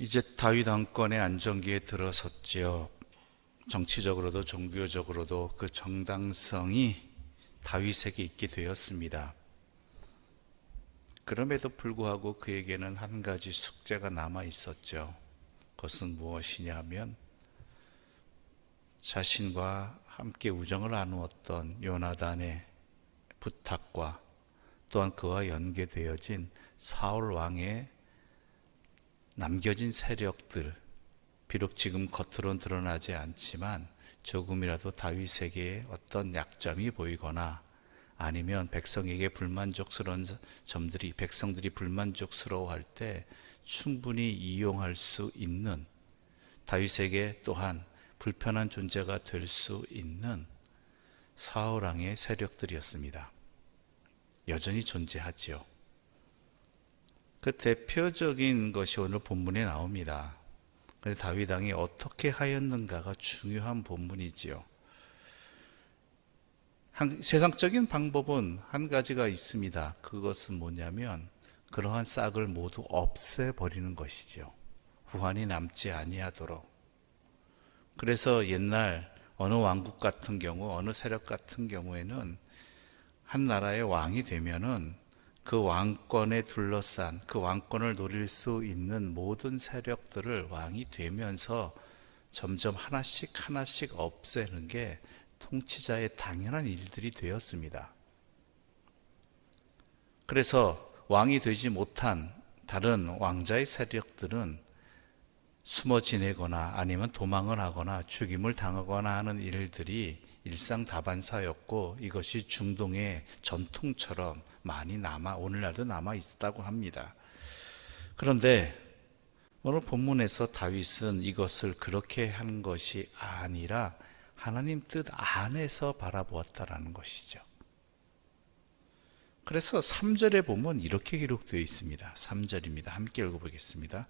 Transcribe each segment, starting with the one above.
이제 다윗 왕권의 안정기에 들어섰지요. 정치적으로도 종교적으로도 그 정당성이 다윗에게 있게 되었습니다. 그럼에도 불구하고 그에게는 한 가지 숙제가 남아 있었죠. 그것은 무엇이냐면 자신과 함께 우정을 나누었던 요나단의 부탁과 또한 그와 연계되어진 사울 왕의 남겨진 세력들, 비록 지금 겉으로는 드러나지 않지만 조금이라도 다윗에게 어떤 약점이 보이거나 아니면 백성에게 불만족스러운 점들이, 백성들이 불만족스러워할 때 충분히 이용할 수 있는, 다윗에게 또한 불편한 존재가 될 수 있는 사울 왕의 세력들이었습니다. 여전히 존재하지요. 그 대표적인 것이 오늘 본문에 나옵니다. 다윗 왕이 어떻게 하였는가가 중요한 본문이지요. 세상적인 방법은 한 가지가 있습니다. 그것은 뭐냐면 그러한 싹을 모두 없애버리는 것이죠. 후환이 남지 아니하도록. 그래서 옛날 어느 왕국 같은 경우, 어느 세력 같은 경우에는 한 나라의 왕이 되면은 그 왕권에 둘러싼, 그 왕권을 노릴 수 있는 모든 세력들을 왕이 되면서 점점 하나씩 하나씩 없애는 게 통치자의 당연한 일들이 되었습니다. 그래서 왕이 되지 못한 다른 왕자의 세력들은 숨어 지내거나 아니면 도망을 하거나 죽임을 당하거나 하는 일들이 일상다반사였고, 이것이 중동의 전통처럼 많이 오늘날도 남아 있다고 합니다. 그런데 오늘 본문에서 다윗은 이것을 그렇게 한 것이 아니라 하나님 뜻 안에서 바라보았다라는 것이죠. 그래서 3절에 보면 이렇게 기록되어 있습니다. 3절입니다. 함께 읽어보겠습니다.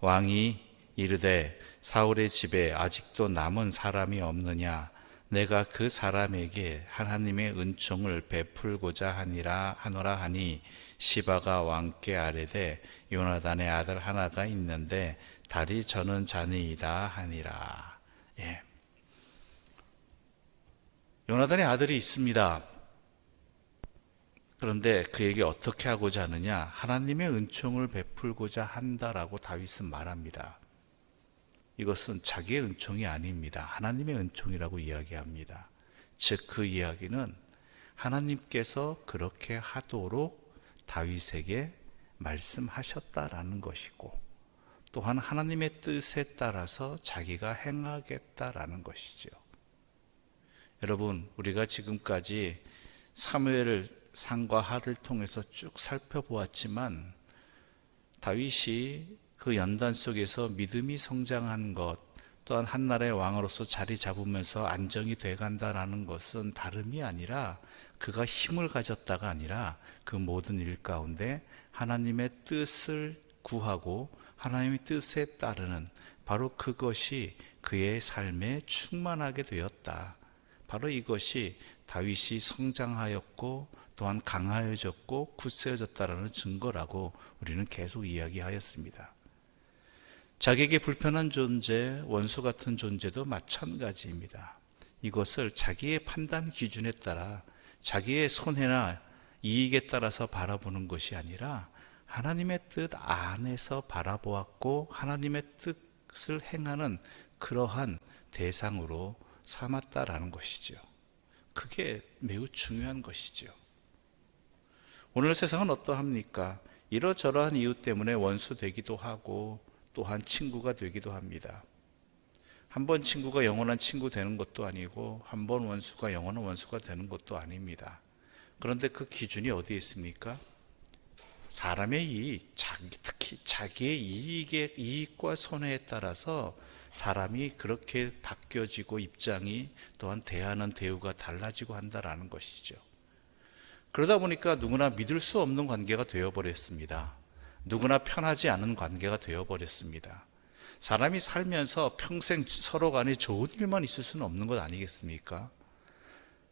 왕이 이르되 사울의 집에 아직도 남은 사람이 없느냐? 내가 그 사람에게 하나님의 은총을 베풀고자 하노라 하니, 시바가 왕께 아뢰되 요나단의 아들 하나가 있는데 다리 저는 자니이다 하니라. 예. 요나단의 아들이 있습니다. 그런데 그에게 어떻게 하고자 하느냐? 하나님의 은총을 베풀고자 한다라고 다윗은 말합니다. 이것은 자기의 은총이 아닙니다. 하나님의 은총이라고 이야기합니다. 즉 그 이야기는 하나님께서 그렇게 하도록 다윗에게 말씀하셨다라는 것이고, 또한 하나님의 뜻에 따라서 자기가 행하겠다라는 것이죠. 여러분, 우리가 지금까지 사무엘 상과 하를 통해서 쭉 살펴보았지만 다윗이 그 연단 속에서 믿음이 성장한 것, 또한 한 나라의 왕으로서 자리 잡으면서 안정이 돼간다라는 것은 다름이 아니라 그가 힘을 가졌다가 아니라 그 모든 일 가운데 하나님의 뜻을 구하고 하나님의 뜻에 따르는, 바로 그것이 그의 삶에 충만하게 되었다. 바로 이것이 다윗이 성장하였고 또한 강하여졌고 굳세어졌다라는 증거라고 우리는 계속 이야기하였습니다. 자기에게 불편한 존재, 원수 같은 존재도 마찬가지입니다. 이것을 자기의 판단 기준에 따라 자기의 손해나 이익에 따라서 바라보는 것이 아니라 하나님의 뜻 안에서 바라보았고 하나님의 뜻을 행하는 그러한 대상으로 삼았다라는 것이죠. 그게 매우 중요한 것이죠. 오늘 세상은 어떠합니까? 이러저러한 이유 때문에 원수 되기도 하고 또한 친구가 되기도 합니다. 한 번 친구가 영원한 친구 되는 것도 아니고 한 번 원수가 영원한 원수가 되는 것도 아닙니다. 그런데 그 기준이 어디에 있습니까? 사람의 이익, 특히 자기의 이익과 손해에 따라서 사람이 그렇게 바뀌어지고 입장이 또한 대하는 대우가 달라지고 한다라는 것이죠. 그러다 보니까 누구나 믿을 수 없는 관계가 되어버렸습니다. 누구나 편하지 않은 관계가 되어버렸습니다. 사람이 살면서 평생 서로 간에 좋은 일만 있을 수는 없는 것 아니겠습니까?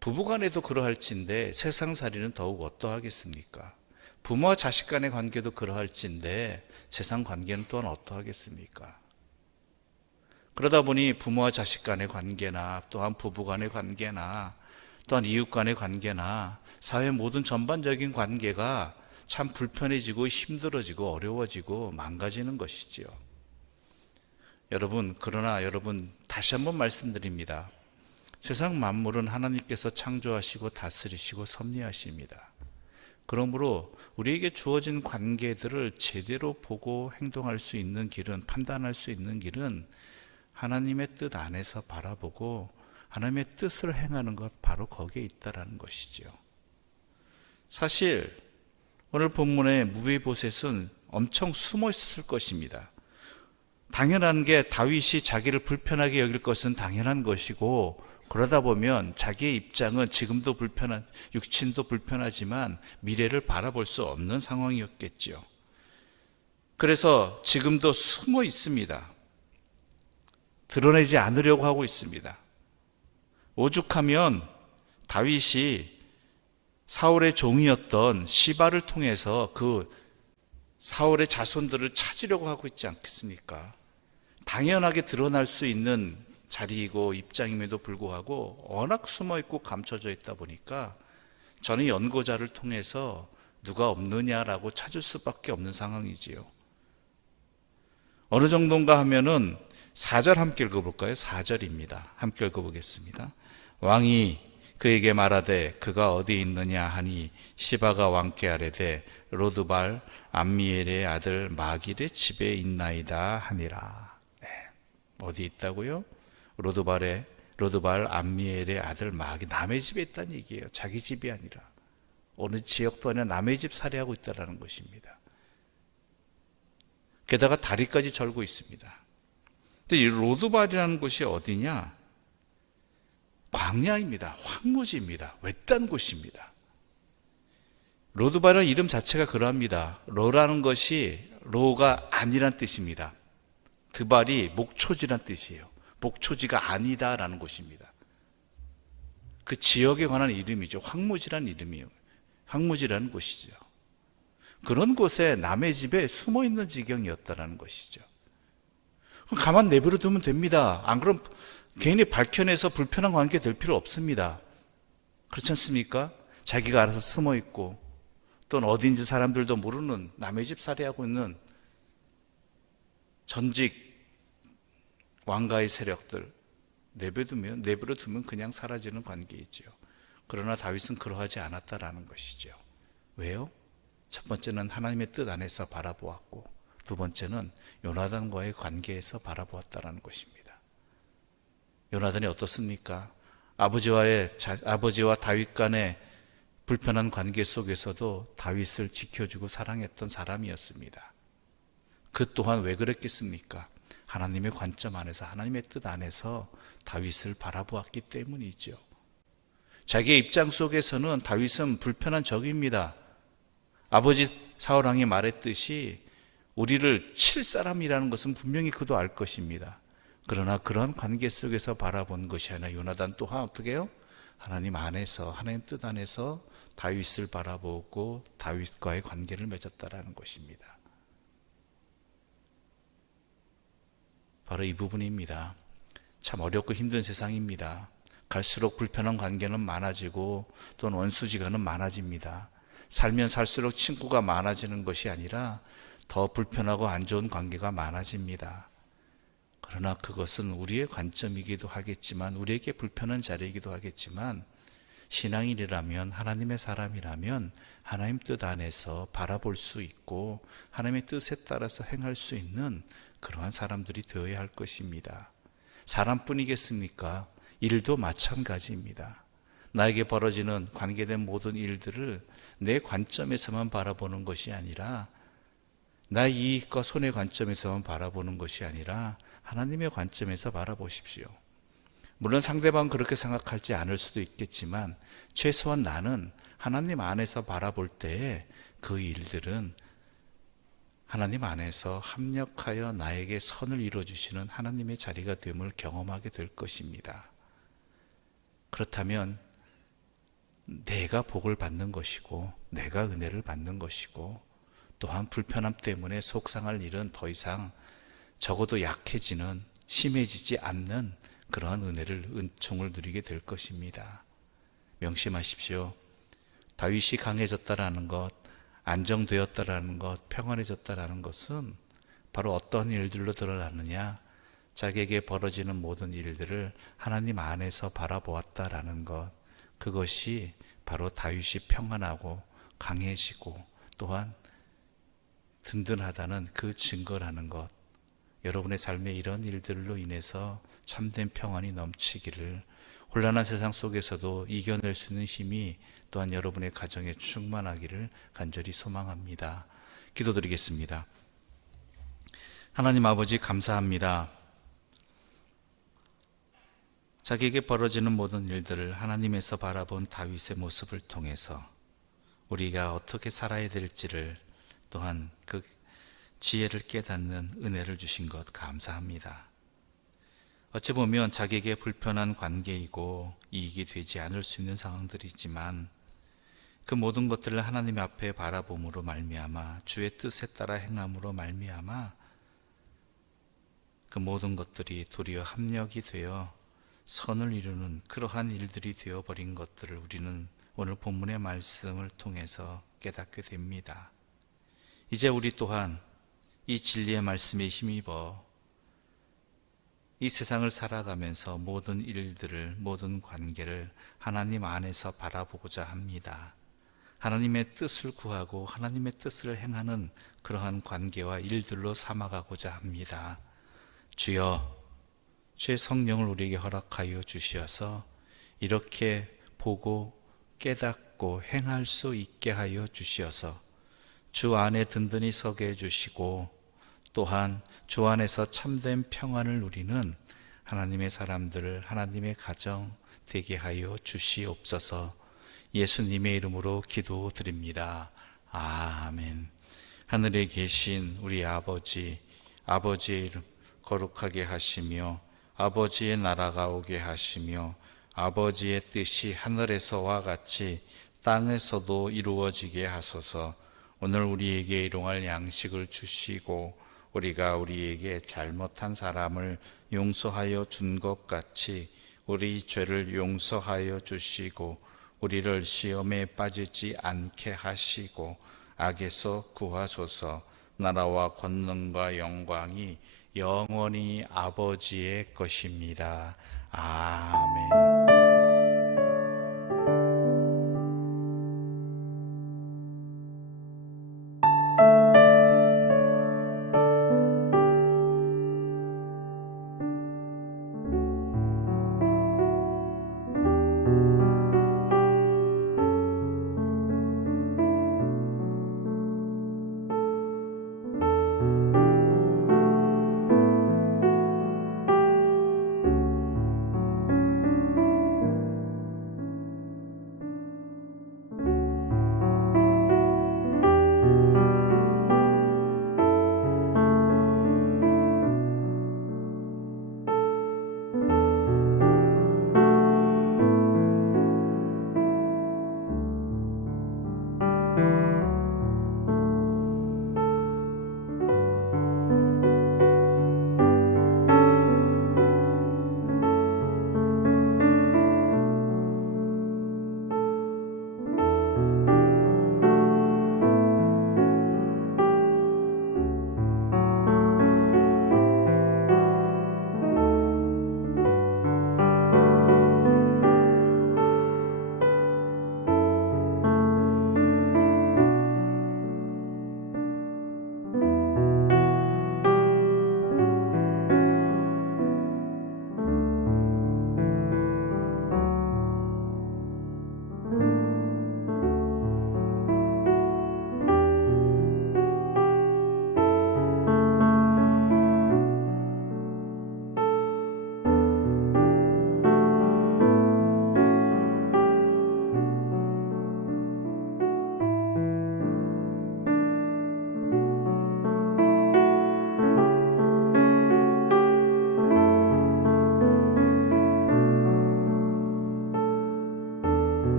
부부간에도 그러할진데 세상살이는 더욱 어떠하겠습니까? 부모와 자식 간의 관계도 그러할진데 세상 관계는 또한 어떠하겠습니까? 그러다 보니 부모와 자식 간의 관계나 또한 부부 간의 관계나 또한 이웃 간의 관계나 사회 모든 전반적인 관계가 참 불편해지고 힘들어지고 어려워지고 망가지는 것이지요. 그러나 여러분, 다시 한번 말씀드립니다. 세상 만물은 하나님께서 창조하시고 다스리시고 섭리하십니다. 그러므로 우리에게 주어진 관계들을 제대로 보고 행동할 수 있는 길은, 판단할 수 있는 길은 하나님의 뜻 안에서 바라보고 하나님의 뜻을 행하는 것, 바로 거기에 있다라는 것이지요. 사실 오늘 본문의 무비보셋은 엄청 숨어 있었을 것입니다. 당연한 게 다윗이 자기를 불편하게 여길 것은 당연한 것이고, 그러다 보면 자기의 입장은 지금도 불편한, 육신도 불편하지만 미래를 바라볼 수 없는 상황이었겠지요. 그래서 지금도 숨어 있습니다. 드러내지 않으려고 하고 있습니다. 오죽하면 다윗이 사울의 종이었던 시바를 통해서 그 사울의 자손들을 찾으려고 하고 있지 않겠습니까? 당연하게 드러날 수 있는 자리이고 입장임에도 불구하고 워낙 숨어있고 감춰져 있다 보니까 저는 연고자를 통해서 누가 없느냐라고 찾을 수밖에 없는 상황이지요. 어느 정도인가 하면은 4절 함께 읽어볼까요? 4절입니다. 함께 읽어보겠습니다. 왕이 그에게 말하되 그가 어디 있느냐 하니 시바가 왕께 아뢰되 로드발 암미엘의 아들 마길의 집에 있나이다 하니라. 네. 어디 있다고요? 로드발 암미엘의 아들 마길, 남의 집에 있다는 얘기예요. 자기 집이 아니라 어느 지역도 아니라 남의 집 살해하고 있다는 것입니다. 게다가 다리까지 절고 있습니다. 근데 이 로드발이라는 곳이 어디냐? 광야입니다. 황무지입니다. 외딴 곳입니다. 로드발이라는 이름 자체가 그러합니다. 로라는 것이 로가 아니란 뜻입니다. 드발이 목초지란 뜻이에요. 목초지가 아니다라는 곳입니다. 그 지역에 관한 이름이죠. 황무지란 이름이에요. 황무지라는 곳이죠. 그런 곳에 남의 집에 숨어 있는 지경이었다라는 것이죠. 가만 내버려 두면 됩니다. 안 그럼 괜히 밝혀내서 불편한 관계 될 필요 없습니다. 그렇지 않습니까? 자기가 알아서 숨어 있고 또는 어딘지 사람들도 모르는 남의 집 살해하고 있는 전직 왕가의 세력들 내버려 두면 그냥 사라지는 관계이지요. 그러나 다윗은 그러하지 않았다라는 것이죠. 왜요? 첫 번째는 하나님의 뜻 안에서 바라보았고, 두 번째는 요나단과의 관계에서 바라보았다라는 것입니다. 요나단이 어떻습니까? 아버지와 다윗 간의 불편한 관계 속에서도 다윗을 지켜주고 사랑했던 사람이었습니다. 그 또한 왜 그랬겠습니까? 하나님의 관점 안에서, 하나님의 뜻 안에서 다윗을 바라보았기 때문이죠. 자기의 입장 속에서는 다윗은 불편한 적입니다. 아버지 사울왕이 말했듯이 우리를 칠 사람이라는 것은 분명히 그도 알 것입니다. 그러나 그런 관계 속에서 바라본 것이 아니라 요나단 또한 어떻게 해요? 하나님 안에서, 하나님 뜻 안에서 다윗을 바라보고 다윗과의 관계를 맺었다라는 것입니다. 바로 이 부분입니다. 참 어렵고 힘든 세상입니다. 갈수록 불편한 관계는 많아지고 또는 원수지간은 많아집니다. 살면 살수록 친구가 많아지는 것이 아니라 더 불편하고 안 좋은 관계가 많아집니다. 그러나 그것은 우리의 관점이기도 하겠지만, 우리에게 불편한 자리이기도 하겠지만, 신앙인이라면, 하나님의 사람이라면 하나님 뜻 안에서 바라볼 수 있고 하나님의 뜻에 따라서 행할 수 있는 그러한 사람들이 되어야 할 것입니다. 사람뿐이겠습니까? 일도 마찬가지입니다. 나에게 벌어지는 관계된 모든 일들을 내 관점에서만 바라보는 것이 아니라, 나의 이익과 손해 관점에서만 바라보는 것이 아니라 하나님의 관점에서 바라보십시오. 물론 상대방은 그렇게 생각하지 않을 수도 있겠지만 최소한 나는 하나님 안에서 바라볼 때에 그 일들은 하나님 안에서 합력하여 나에게 선을 이루어주시는 하나님의 자리가 됨을 경험하게 될 것입니다. 그렇다면 내가 복을 받는 것이고 내가 은혜를 받는 것이고, 또한 불편함 때문에 속상할 일은 더 이상, 적어도 약해지는, 심해지지 않는 그러한 은총을 누리게 될 것입니다. 명심하십시오. 다윗이 강해졌다라는 것, 안정되었다라는 것, 평안해졌다라는 것은 바로 어떤 일들로 드러나느냐, 자기에게 벌어지는 모든 일들을 하나님 안에서 바라보았다라는 것, 그것이 바로 다윗이 평안하고 강해지고 또한 든든하다는 그 증거라는 것. 여러분의 삶에 이런 일들로 인해서 참된 평안이 넘치기를, 혼란한 세상 속에서도 이겨낼 수 있는 힘이 또한 여러분의 가정에 충만하기를 간절히 소망합니다. 기도드리겠습니다. 하나님 아버지, 감사합니다. 자기에게 벌어지는 모든 일들을 하나님에서 바라본 다윗의 모습을 통해서 우리가 어떻게 살아야 될지를, 또한 그 지혜를 깨닫는 은혜를 주신 것 감사합니다. 어찌 보면 자기에게 불편한 관계이고 이익이 되지 않을 수 있는 상황들이지만, 그 모든 것들을 하나님 앞에 바라봄으로 말미암아, 주의 뜻에 따라 행함으로 말미암아 그 모든 것들이 도리어 합력이 되어 선을 이루는 그러한 일들이 되어버린 것들을 우리는 오늘 본문의 말씀을 통해서 깨닫게 됩니다. 이제 우리 또한 이 진리의 말씀에 힘입어 이 세상을 살아가면서 모든 일들을, 모든 관계를 하나님 안에서 바라보고자 합니다. 하나님의 뜻을 구하고 하나님의 뜻을 행하는 그러한 관계와 일들로 삼아가고자 합니다. 주여, 주의 성령을 우리에게 허락하여 주시어서 이렇게 보고 깨닫고 행할 수 있게 하여 주시어서 주 안에 든든히 서게 해주시고, 또한 주 안에서 참된 평안을 누리는 하나님의 사람들, 하나님의 가정 되게 하여 주시옵소서. 예수님의 이름으로 기도드립니다. 아멘. 하늘에 계신 우리 아버지, 아버지의 이름 거룩하게 하시며 아버지의 나라가 오게 하시며 아버지의 뜻이 하늘에서와 같이 땅에서도 이루어지게 하소서. 오늘 우리에게 일용할 양식을 주시고, 우리가 우리에게 잘못한 사람을 용서하여 준 것 같이 우리 죄를 용서하여 주시고, 우리를 시험에 빠지지 않게 하시고 악에서 구하소서. 나라와 권능과 영광이 영원히 아버지의 것입니다. 아멘.